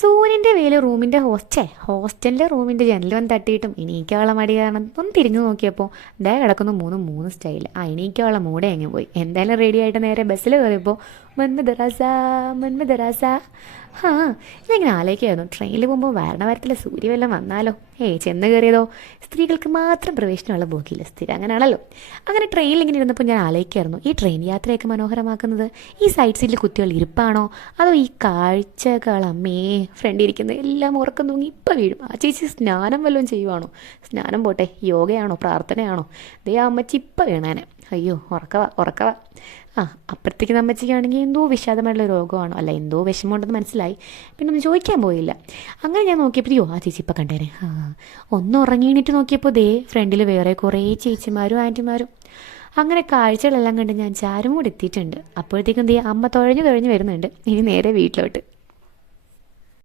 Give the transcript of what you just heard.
സൂര്യൻ്റെ വെയിൽ റൂമിൻ്റെ ഹോസ്റ്റലിൻ്റെ റൂമിൻ്റെ ജനലും തട്ടിയിട്ടും എണീക്കാനുള്ള മടി കാരണം ഒന്ന് തിരിഞ്ഞു നോക്കിയപ്പോൾ ദേ കിടക്കുന്നു മൂന്ന് മൂന്ന് സ്റ്റൈൽ. എണീക്കാനുള്ള മൂടെ അങ്ങ് പോയി. എന്തായാലും റെഡി ആയിട്ട് നേരെ ബസ്സിൽ കയറിയപ്പോൾ മന്മദറാസ മന്മദറാസ. ഇതിങ്ങനെ ആലോചിക്കായിരുന്നു, ട്രെയിനിൽ പോകുമ്പോൾ വരണ സൂര്യ വല്ലതും വന്നാലോ. ചെന്ന് കയറിയതോ സ്ത്രീകൾക്ക് മാത്രം പ്രവേശനമുള്ള ബോഗിയില്ല, സ്ഥിരം അങ്ങനെയാണല്ലോ. അങ്ങനെ ട്രെയിനിൽ ഇങ്ങനെ ഇരുന്നപ്പോൾ ഞാൻ ആലോചിക്കായിരുന്നു, ഈ ട്രെയിൻ യാത്രയൊക്കെ മനോഹരമാക്കുന്നത് ഈ സൈഡ് സീറ്റിൽ കുത്തികൾ ഇരിപ്പാണോ അതോ ഈ കാഴ്ചകളമ്മേ ഫ്രണ്ട് ഇരിക്കുന്നത് എല്ലാം ഉറക്കം തൂങ്ങി ഇപ്പം വീഴും. ആ ചേച്ചി സ്നാനം വല്ലതും ചെയ്യുവാണോ? സ്നാനം പോട്ടെ, യോഗയാണോ പ്രാർത്ഥനയാണോ? ദേ ആ അമ്മച്ചി ഇപ്പം വീണാനെ. അയ്യോ ഉറക്കവാ. അപ്പുറത്തേക്ക് അമ്മച്ചിക്കാണെങ്കിൽ എന്തോ വിഷാദമായിട്ടുള്ള രോഗമാണോ അല്ല എന്തോ വിഷമമുണ്ടെന്ന് മനസ്സിലായി. പിന്നെ ഒന്നും ചോദിക്കാൻ പോയില്ല. അങ്ങനെ ഞാൻ നോക്കിയപ്പോൾ ആ ചേച്ചി ഇപ്പം കണ്ടേനെ. ഒന്ന് ഉറങ്ങിയിട്ട് നോക്കിയപ്പോൾ ദേ ഫ്രണ്ടിൽ വേറെ കുറേ ചേച്ചിമാരും ആൻറ്റിമാരും. അങ്ങനെ കാഴ്ചകളെല്ലാം കണ്ട് ഞാൻ ചാരും കൂടി എത്തിയിട്ടുണ്ട്. അപ്പോഴത്തേക്കും ദേ അമ്മ തുഴഞ്ഞു വരുന്നുണ്ട്. ഇനി നേരെ വീട്ടിലോട്ട്.